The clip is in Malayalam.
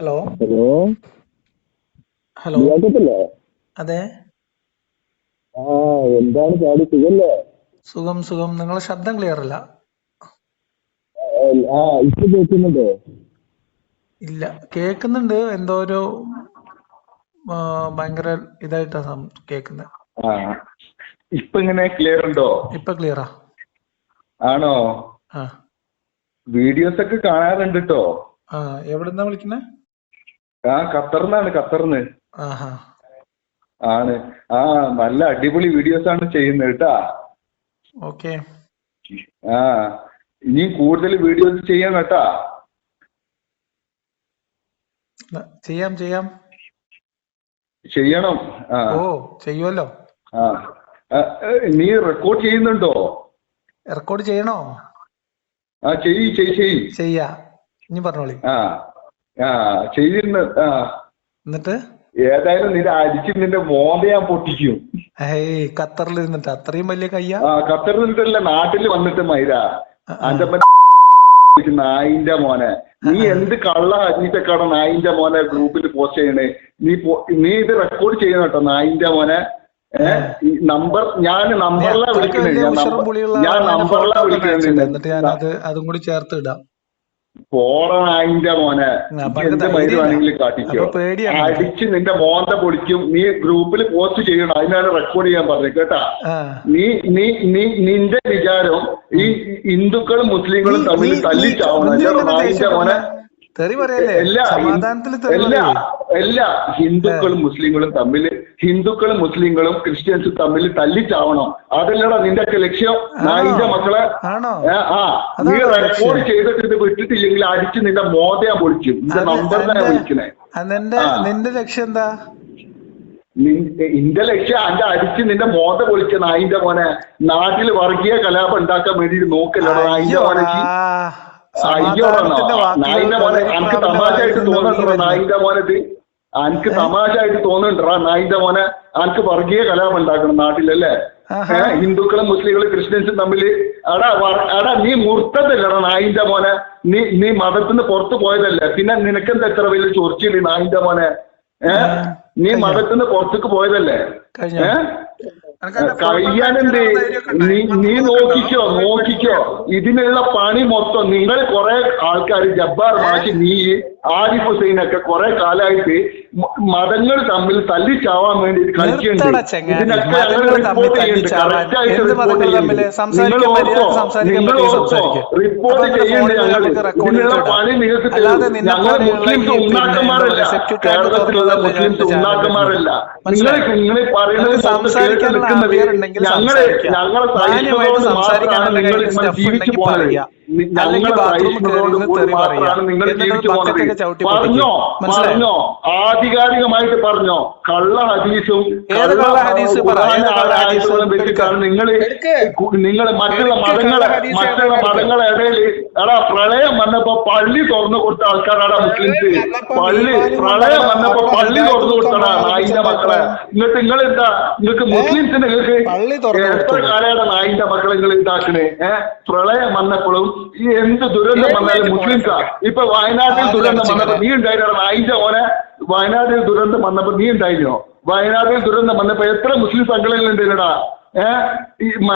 ഹലോ? ഹലോ? ഹലോ? കേൾക്കത്തില്ലേ? അതെ. ആ എന്താണ് ചാടി സുഖല്ലേ? സുഖം സുഖം. നിങ്ങളെ ശബ്ദം ക്ലിയർ അല്ല. ആ ഇപ്പൊ കേൾക്കുന്നുണ്ടോ? ഇല്ല. കേൾക്കുന്നുണ്ട്. എന്തോ ഒരു ഭയങ്കര ഇതായിട്ടാ കേൾക്കുന്നത് ആ ഇപ്പൊ ഇങ്ങനെ ക്ലിയർ ഉണ്ടോ? ഇപ്പൊ ക്ലിയറാ ആണോ? ആ. വീഡിയോസ് ഒക്കെ കാണാറുണ്ട് കേട്ടോ ആ എവിടുന്നാ വിളിക്കുന്നേ? ആ ഖത്തറിന്നാണ് ഖത്തറിന്ന്. ആണ്. ആ നല്ല അടിപൊളി വീഡിയോസ് ആണ് ചെയ്യുന്നത് കേട്ടാ. ഓക്കെ. ആ ഇനി കൂടുതൽ വീഡിയോസ് ചെയ്യാം കേട്ടാ. ചെയ്യാം ചെയ്യാം. ചെയ്യണം. ആ. ഓ ചെയ്യുമല്ലോ ആ, നീ റെക്കോർഡ് ചെയ്യുന്നുണ്ടോ? റെക്കോർഡ് ചെയ്യണോ? ആ ചെയ്യ് ചെയ്യ് ചെയ്യ്. ചെയ്യാ. ഇനി പറഞ്ഞോളി. ആ. ആ ചെയ്തിരുന്ന ആ. എന്നിട്ട്? ഏതായാലും നിന്റെ അടിച്ച് നിന്റെ മോന്ത ഞാൻ പൊട്ടിക്കും. ഏയ് ഖത്തറിൽ ഇരുന്നിട്ട് അത്രയും വലിയ കയ്യാ? ആ ഖത്തറിൽ നിന്നിട്ടല്ല നാട്ടിൽ വന്നിട്ട് മൈര? ആ. നായിന്റെ മോനെ നീ എന്ത് കള്ള അഞ്ഞിട്ടൊക്കെയാണ് നായിന്റെ മോനെ ഗ്രൂപ്പിൽ പോസ്റ്റ് ചെയ്യണേ? നീ പോ- നീ ഇത് റെക്കോർഡ് ചെയ്യണം കേട്ടോ നായിന്റെ മോനെ. നമ്പർ ഞാൻ നമ്പറിലാ വിളിക്കുന്നത് ഞാൻ നമ്പറിലാ വിളിക്കുന്നത് അതും കൂടി ചേർത്ത് ഇടാം. പോറ നായിന്റെ മോനെ എന്റെ അത് വേണമെങ്കിലും കാട്ടിക്കോ. അടിച്ച് നിന്റെ മോന്ത പൊളിക്കും. നീ ഗ്രൂപ്പിൽ പോസ്റ്റ് ചെയ്യണം. അതിനാണ് റെക്കോർഡ് ചെയ്യാൻ പറഞ്ഞത് കേട്ടാ? നീ നീ നീ നിന്റെ വിചാരം ഈ ഹിന്ദുക്കളും മുസ്ലിങ്ങളും തമ്മിൽ തല്ലിച്ചാവണം അല്ലാതെ മോനെ? തെറി പറയല്ലേ? എല്ലാ സമാധാനത്തിൽ എല്ലാ ഹിന്ദുക്കളും മുസ്ലിങ്ങളും തമ്മിൽ ഹിന്ദുക്കളും മുസ്ലിങ്ങളും ക്രിസ്ത്യൻസും തമ്മിൽ തല്ലിച്ചാവണം. അതല്ലടാ നിന്റെ ഒക്കെ ലക്ഷ്യം നായിന്റെ മക്കളെ ആ. നീ റെക്കോർഡ്? ചെയ്തിട്ട് ഇത് വിട്ടിട്ടില്ലെങ്കിൽ അടിച്ച് നിന്റെ മോതയാ പൊളിക്കും. നിന്റെ നമ്പർ നമ്പറിനെ അന്റെ- വിളിക്കണേ. നിന്റെ. നിന്റെ ലക്ഷ്യം എന്താ? നിന്റെ ലക്ഷ്യം അന്റെ അടിച്ച് നിന്റെ മോത പൊളിച്ച നായിന്റെ മോനെ. നാട്ടിൽ വർഗീയ കലാപം ഉണ്ടാക്കാൻ വേണ്ടി നോക്കല്ലോ? നായിന്റെ മോനെ നായിന്റെ മോനെ എനിക്ക് തമാശയായിട്ട് തോന്നുന്നുണ്ടോ? നായിന്റെ മോനത് തമാശയായിട്ട് തോന്നുന്നുണ്ടോ? നായിന്റെ മോനെ അനക്ക് വർഗീയ കലാപം ഉണ്ടാക്കണം നാട്ടിലല്ലേ. ഹിന്ദുക്കളും മുസ്ലിങ്ങളും ക്രിസ്ത്യൻസും തമ്മിൽ അടാ അടാ നീ മുർത്തതല്ലടാ നായിന്റെ മോനെ. നീ നീ മതത്തിന് പുറത്തു പോയതല്ലേ. പിന്നെ നിനക്കെന്താ എത്ര വലിയ ചൊറിച്ചിൽ നായിന്റെ മോനെ? ഏഹ് നീ? മതത്തിന് പുറത്തേക്ക് പോയതല്ലേ? ഏഹ് കഴിയാനെന്ത് നീ നോക്കിക്കോ നോക്കിക്കോ. ഇതിനുള്ള പണി മൊത്തം നിങ്ങൾ കുറെ ആൾക്കാർ ജബ്ബാർ മാറ്റി നീ ആരിഫ് ഹുസൈനൊക്കെ കുറെ കാലമായിട്ട് മതങ്ങൾ തമ്മിൽ തല്ലിച്ചാവാൻ വേണ്ടി കളിക്കുന്നുണ്ട് ഇതിനൊക്കെ ഞങ്ങൾ ചെയ്യുന്നുണ്ട്. ചെയ്യുന്നുണ്ട്. നിങ്ങൾ ഓർത്തോ? ചെയ്യുന്നുണ്ട് ഞങ്ങൾ നമുക്ക് record ഇതിനുള്ള ചെയ്തിടാം. പണി നിങ്ങൾക്ക് അല്ലാതെ തരും. ഞങ്ങൾ മുസ്ലിംസ് ഉണ്ണാക്കന്മാരല്ല എന്താ പറയുക, security കേരളത്തിലുള്ള മുസ്ലിംസ് ഉണ്ണാക്കന്മാരല്ല നിങ്ങൾ നിങ്ങൾ പറയുന്നത് സംസാരിക്കാൻ നിൽക്കുന്നത് ഞങ്ങളെ ഞങ്ങളെ മാത്രമാണ് നിങ്ങൾ ജീവിച്ചു പോകുന്നത് ഞങ്ങളെ പറഞ്ഞോ മനസ്സിലായോ? പറഞ്ഞോ. ആധികാരികമായിട്ട് പറഞ്ഞോ. കള്ള ഹദീസും? വെച്ചിട്ടാണ് നിങ്ങൾ. നിങ്ങൾ മറ്റുള്ള മതങ്ങളെ മറ്റുള്ള മതങ്ങളെ ഇടയിൽ എടാ പ്രളയം വന്നപ്പോ പള്ളി തുറന്നു കൊടുത്ത ആൾക്കാരാടാ മുസ്ലിംസ്. പള്ളി പ്രളയം വന്നപ്പോ പള്ളി തുറന്നു കൊടുത്തടാ നായിന്റെ മക്കളെ. എന്നിട്ട് നിങ്ങൾ എന്താ നിങ്ങൾക്ക് മുസ്ലിംസിന് നിങ്ങൾക്ക് എത്ര. കാലയുടെ നായിന്റെ മക്കളെ നിങ്ങൾ ഇതാക്കണേ? ഏഹ് പ്രളയം വന്നപ്പോഴും ഈ എന്ത് ദുരന്തം വന്നാലും മുസ്ലിംസാ ഇപ്പൊ വയനാട്ടിൽ ദുരന്തം? വന്നപ്പോ നീ ഉണ്ടായിരുന്നോ? നായിന്റെ ഓനെ വയനാട്ടിൽ ദുരന്തം വന്നപ്പോ നീ ഉണ്ടായിരുന്നോ? വയനാട്ടിൽ ദുരന്തം വന്നപ്പോ എത്ര മുസ്ലിം സംഘടനകൾ ഉണ്ടായിരുന്നടാ ഏഹ് ഈ